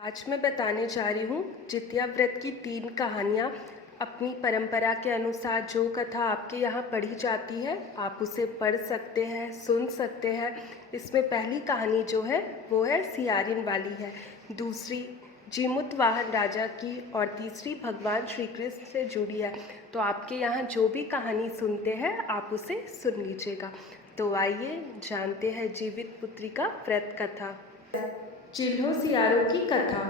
आज मैं बताने जा रही हूँ जितिया व्रत की 3 कहानियाँ। अपनी परंपरा के अनुसार जो कथा आपके यहाँ पढ़ी जाती है आप उसे पढ़ सकते हैं, सुन सकते हैं। इसमें पहली कहानी जो है वो है सियारिन वाली है, दूसरी जीमुत वाहन राजा की और तीसरी भगवान श्री कृष्ण से जुड़ी है। तो आपके यहाँ जो भी कहानी सुनते हैं आप उसे सुन लीजिएगा। तो आइए जानते हैं जीवित पुत्री का व्रत कथा। चिल्हो सियारों की कथा।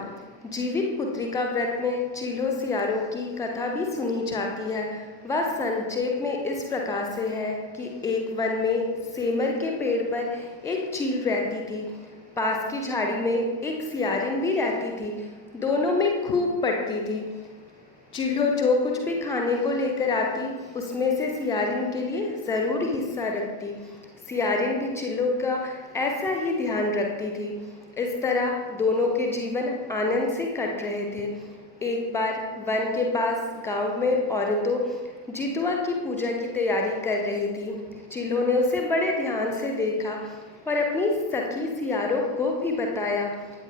जीवित पुत्री का व्रत में चिल्हो सियारों की कथा भी सुनी जाती है। वह संक्षेप में इस प्रकार से है कि एक वन में सेमर के पेड़ पर एक चील रहती थी। पास की झाड़ी में एक सियारिन भी रहती थी। दोनों में खूब पटती थी। चिल्हो जो कुछ भी खाने को लेकर आती उसमें से सियारिन के लिए ज़रूर हिस्सा रखती। सियारिन भी चिल्हो का ऐसा ही ध्यान रखती थी। इस तरह दोनों के जीवन आनंद से कट रहे थे। एक बार वन के पास गांव में औरतों जितुआ की पूजा की तैयारी कर रही थी। चिल्हो ने उसे बड़े ध्यान से देखा और अपनी सखी सियारों को भी बताया।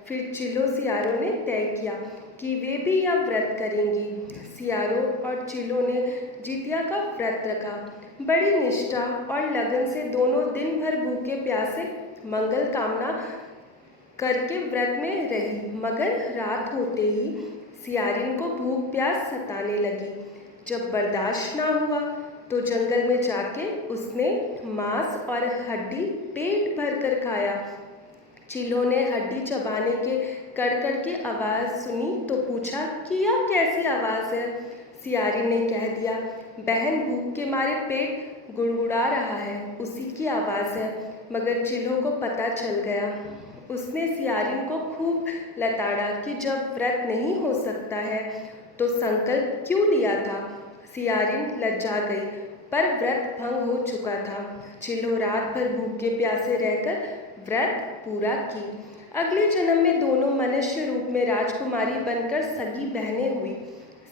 फिर चिल्हो सियारों ने तय किया कि वे भी यह व्रत करेंगी। सियारों और चिल्हो ने जितिया का व्रत रखा। बड़ी निष्ठा और लगन से दोनों दिन भर भूखे प्यासे मंगल कामना करके व्रत में रही। मगर रात होते ही सियारिन को भूख प्यास सताने लगी। जब बर्दाश्त ना हुआ तो जंगल में जाके उसने मांस और हड्डी पेट भर कर खाया। चिल्हो ने हड्डी चबाने के कड़कड़ की आवाज़ सुनी तो पूछा कि यह कैसी आवाज़ है। सियारिन ने कह दिया, बहन भूख के मारे पेट गुड़गुड़ा रहा है, उसी की आवाज़ है। मगर चिल्हो को पता चल गया। उसने सियारिन को खूब लताड़ा कि जब व्रत नहीं हो सकता है तो संकल्प क्यों लिया था। सियारिन लज्जा गई, पर व्रत भंग हो चुका था। चिल्हो रात भर भूखे प्यासे रहकर व्रत पूरा की। अगले जन्म में दोनों मनुष्य रूप में राजकुमारी बनकर सगी बहनें हुई।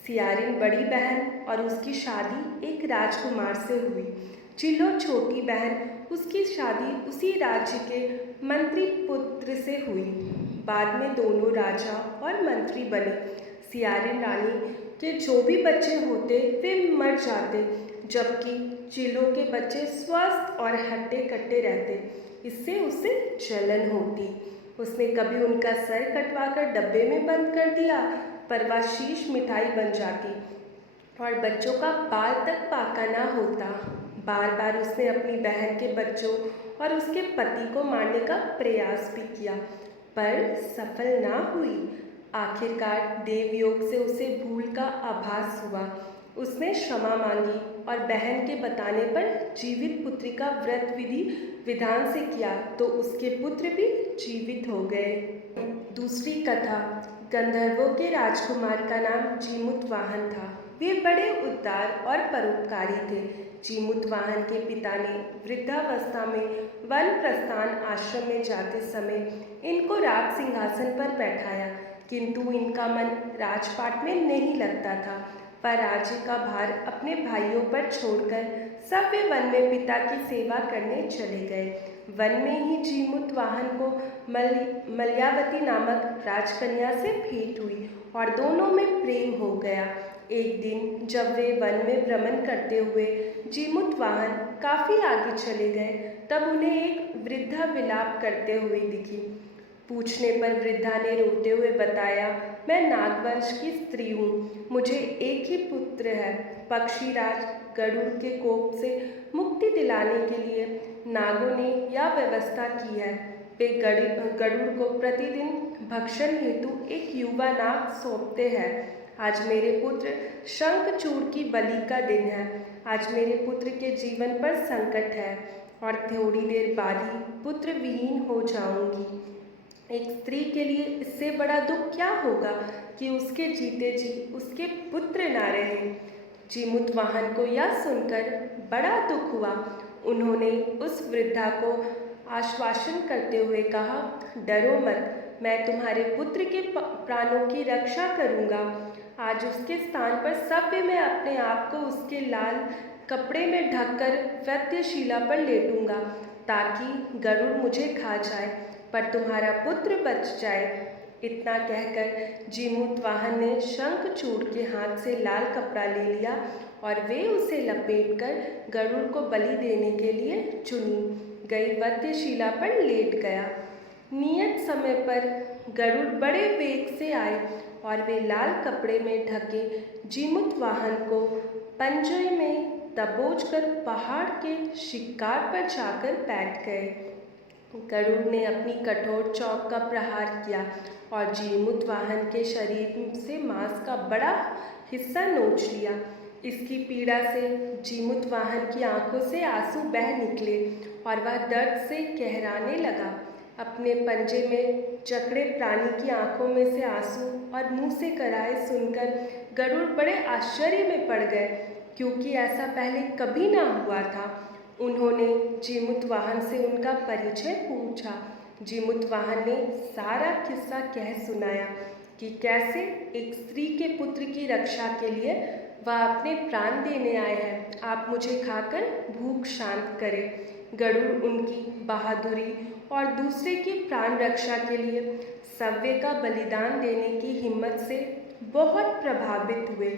सियारिन बड़ी बहन और उसकी शादी एक राजकुमार से हुई। चिल्हो छोटी बहन, उसकी शादी उसी राज्य के मंत्री पुत्र से हुई। बाद में दोनों राजा और मंत्री बने। सियारिन रानी के जो भी बच्चे होते वे मर जाते, जबकि चिल्हो के बच्चे स्वस्थ और हट्टे कट्टे रहते। इससे उसे जलन होती। उसने कभी उनका सर कटवाकर डब्बे में बंद कर दिया, पर वह शीश मिठाई बन जाती और बच्चों का बाल तक पाका ना होता। बार बार उसने अपनी बहन के बच्चों और उसके पति को मारने का प्रयास भी किया, पर सफल ना हुई। आखिरकार देवयोग से उसे भूल का आभास हुआ। उसने क्षमा मांगी और बहन के बताने पर जीवित पुत्री का व्रत विधि विधान से किया तो उसके पुत्र भी जीवित हो गए। दूसरी कथा। गंधर्वों के राजकुमार का नाम जीमुत वाहन था। वे बड़े उदार और परोपकारी थे। जीमुत वाहन के पिता ने वृद्धावस्था में वन प्रस्थान आश्रम में जाते समय इनको राज सिंहासन पर बैठाया, किंतु इनका मन राजपाट में नहीं लगता था। पर राज्य का भार अपने भाइयों पर छोड़कर सब वे वन में पिता की सेवा करने चले गए। वन में ही जीमुत वाहन को मल्यावती नामक राजकन्या से भेंट हुई और दोनों में प्रेम हो गया। एक दिन जब वे वन में भ्रमण करते हुए जीमुत वाहन काफी आगे चले गए, तब उन्हें एक वृद्धा विलाप करते हुए दिखी। पूछने पर वृद्धा ने रोते हुए बताया, मैं नागवंश की स्त्री हूँ। मुझे एक ही पुत्र है। पक्षीराज गरुड़ के कोप से मुक्ति दिलाने के लिए नागों ने यह व्यवस्था की है। वे गरुड़ को प्रतिदिन भक्षण हेतु एक युवा नाग सौंपते हैं। आज मेरे पुत्र शंखचूड़ की बलि का दिन है। आज मेरे पुत्र के जीवन पर संकट है और थोड़ी देर बाद ही पुत्र विहीन हो जाऊंगी। एक स्त्री के लिए इससे बड़ा दुख क्या होगा कि उसके जीते जी उसके पुत्र ना रहे। जीमुत वाहन को यह सुनकर बड़ा दुख हुआ। उन्होंने उस वृद्धा को आश्वासन करते हुए कहा, डरो मत, मैं तुम्हारे पुत्र के प्राणों की रक्षा करूंगा। आज उसके स्थान पर सभ्य मैं अपने आप को उसके लाल कपड़े में ढककर वैद्यशिला पर लेटूंगा ताकि गरुड़ मुझे खा जाए, पर तुम्हारा पुत्र बच जाए। इतना कहकर जीमूत वाहन ने शंखचूड़ के हाथ से लाल कपड़ा ले लिया और वे उसे लपेटकर गरुड़ को बलि देने के लिए चुनी गई वध्यशिला पर लेट गया। नियत समय पर गरुड़ बड़े वेग से आए और वे लाल कपड़े में ढके जीमूत वाहन को पंजे में दबोचकर पहाड़ के शिकार पर जाकर बैठ गए। गरुड़ ने अपनी कठोर चौक का प्रहार किया और जीमूत वाहन के शरीर से मांस का बड़ा हिस्सा नोच लिया। इसकी पीड़ा से जीमूत वाहन की आंखों से आंसू बह निकले और वह दर्द से कहराने लगा। अपने पंजे में जकड़े प्राणी की आंखों में से आंसू और मुंह से कराहे सुनकर गरुड़ बड़े आश्चर्य में पड़ गए, क्योंकि ऐसा पहले कभी ना हुआ था। उन्होंने जीमूत वाहन से उनका परिचय पूछा। जीमूत वाहन ने सारा किस्सा कह सुनाया कि कैसे एक स्त्री के पुत्र की रक्षा के लिए वह अपने प्राण देने आए हैं। आप मुझे खाकर भूख शांत करें। गरुड़ उनकी बहादुरी और दूसरे की प्राण रक्षा के लिए सव्य का बलिदान देने की हिम्मत से बहुत प्रभावित हुए।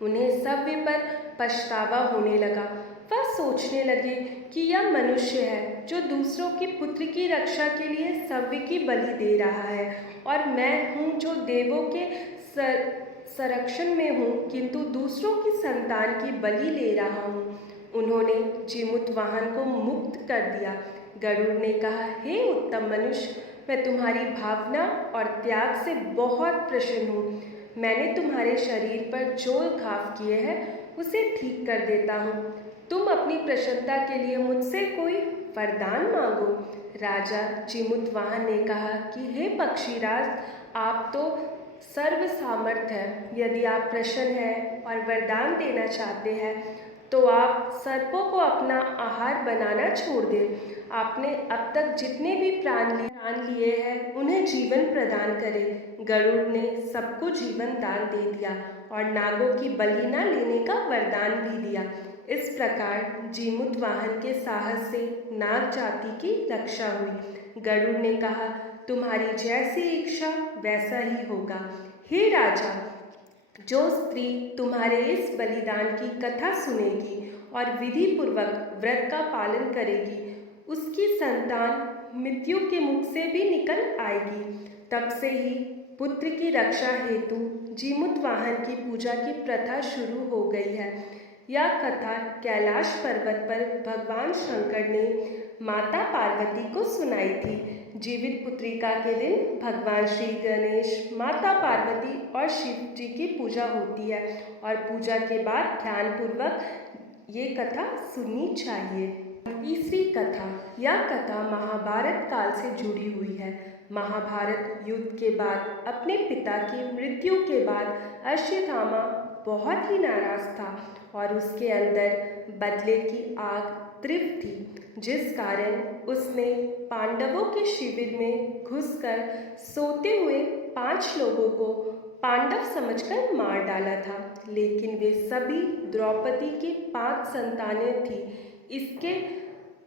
उन्हें सव्य पर पछतावा होने लगा। वह सोचने लगे कि यह मनुष्य है जो दूसरों के पुत्र की रक्षा के लिए सव्य की बलि दे रहा है, और मैं हूँ जो देवों के संरक्षण में हूँ किंतु दूसरों की संतान की बलि ले रहा हूँ। उन्होंने जीमूत वाहन को मुक्त कर दिया। गरुड़ ने कहा, हे उत्तम मनुष्य, मैं तुम्हारी भावना और त्याग से बहुत प्रसन्न हूँ। मैंने तुम्हारे शरीर पर जो घाव किए हैं उसे ठीक कर देता हूँ। तुम अपनी प्रसन्नता के लिए मुझसे कोई वरदान मांगो। राजा जीमूत वाहन ने कहा कि हे पक्षीराज, आप तो सर्व सामर्थ हैं। यदि आप प्रसन्न हैं और वरदान देना चाहते हैं तो आप सर्पों को अपना आहार बनाना छोड़ दें। आपने अब तक जितने भी प्राण लिए हैं उन्हें जीवन प्रदान करें। गरुड़ ने सबको जीवन दान दे दिया और नागों की बलि न लेने का वरदान भी दिया। इस प्रकार जीमूत वाहन के साहस से नाग जाति की रक्षा हुई। गरुड़ ने कहा, तुम्हारी जैसी इच्छा वैसा ही होगा। हे राजा, जो स्त्री तुम्हारे इस बलिदान की कथा सुनेगी और विधि पूर्वक व्रत का पालन करेगी, उसकी संतान मृत्यु के मुख से भी निकल आएगी। तब से ही पुत्र की रक्षा हेतु जीमूत वाहन की पूजा की प्रथा शुरू हो गई है। यह कथा कैलाश पर्वत पर भगवान शंकर ने माता पार्वती को सुनाई थी। जीवित पुत्रिका के दिन भगवान श्री गणेश, माता पार्वती और शिव जी की पूजा होती है और पूजा के बाद ध्यानपूर्वक ये कथा सुननी चाहिए। तीसरी कथा, यह कथा महाभारत काल से जुड़ी हुई है। महाभारत युद्ध के बाद अपने पिता की मृत्यु के बाद अश्वत्थामा बहुत ही नाराज था और उसके अंदर बदले की आग तीव्र थी, जिस कारण उसने पांडवों के शिविर में घुसकर सोते हुए 5 लोगों को पांडव समझकर मार डाला था। लेकिन वे सभी द्रौपदी की 5 संतानें थीं।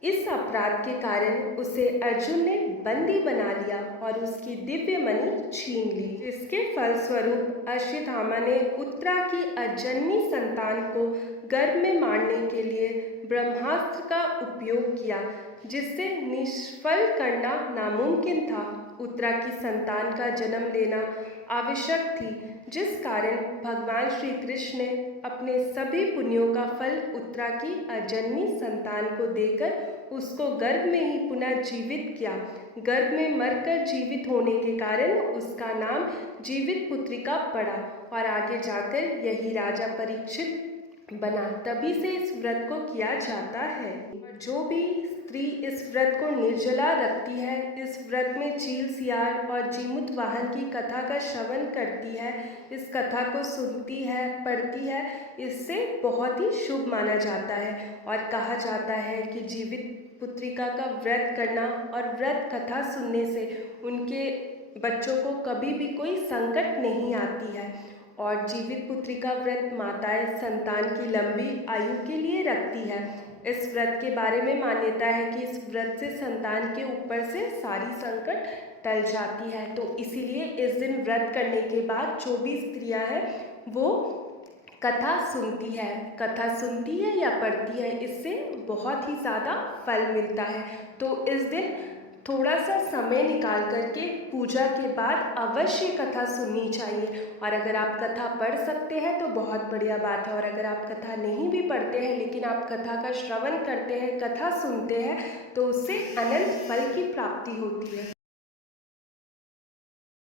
इस अपराध के कारण उसे अर्जुन ने बंदी बना लिया और उसकी दिव्य मणि छीन ली। इसके फलस्वरूप अश्वत्थामा ने उत्तरा की अजन्मी संतान को गर्भ में मारने के लिए ब्रह्मास्त्र का उपयोग किया, जिससे निष्फल करना नामुमकिन था। उत्तरा की संतान का जन्म लेना आवश्यक थी, जिस कारण भगवान श्री कृष्ण ने अपने सभी पुण्यों का फल उत्तरा की अजन्मी संतान को देकर उसको गर्भ में ही पुनः जीवित किया। गर्भ में मरकर जीवित होने के कारण उसका नाम जीवित पुत्रिका पड़ा और आगे जाकर यही राजा परीक्षित बना। तभी से इस व्रत को किया जाता है। जो भी स्त्री इस व्रत को निर्जला रखती है, इस व्रत में चील, सियार और जीमूत वाहन की कथा का श्रवण करती है, इस कथा को सुनती है, पढ़ती है, इससे बहुत ही शुभ माना जाता है। और कहा जाता है कि जीवित पुत्रिका का व्रत करना और व्रत कथा सुनने से उनके बच्चों को कभी भी कोई संकट नहीं आती है। और जीवित पुत्रिका व्रत माताएं संतान की लंबी आयु के लिए रखती है। इस व्रत के बारे में मान्यता है कि इस व्रत से संतान के ऊपर से सारी संकट टल जाती है। तो इसीलिए इस दिन व्रत करने के बाद जो भी स्त्रियां हैं वो कथा सुनती है या पढ़ती है, इससे बहुत ही ज़्यादा फल मिलता है। तो इस दिन थोड़ा सा समय निकाल करके पूजा के बाद अवश्य कथा सुननी चाहिए। और अगर आप कथा पढ़ सकते हैं तो बहुत बढ़िया बात है, और अगर आप कथा नहीं भी पढ़ते हैं लेकिन आप कथा का श्रवण करते हैं, कथा सुनते हैं, तो उससे अनंत फल की प्राप्ति होती है।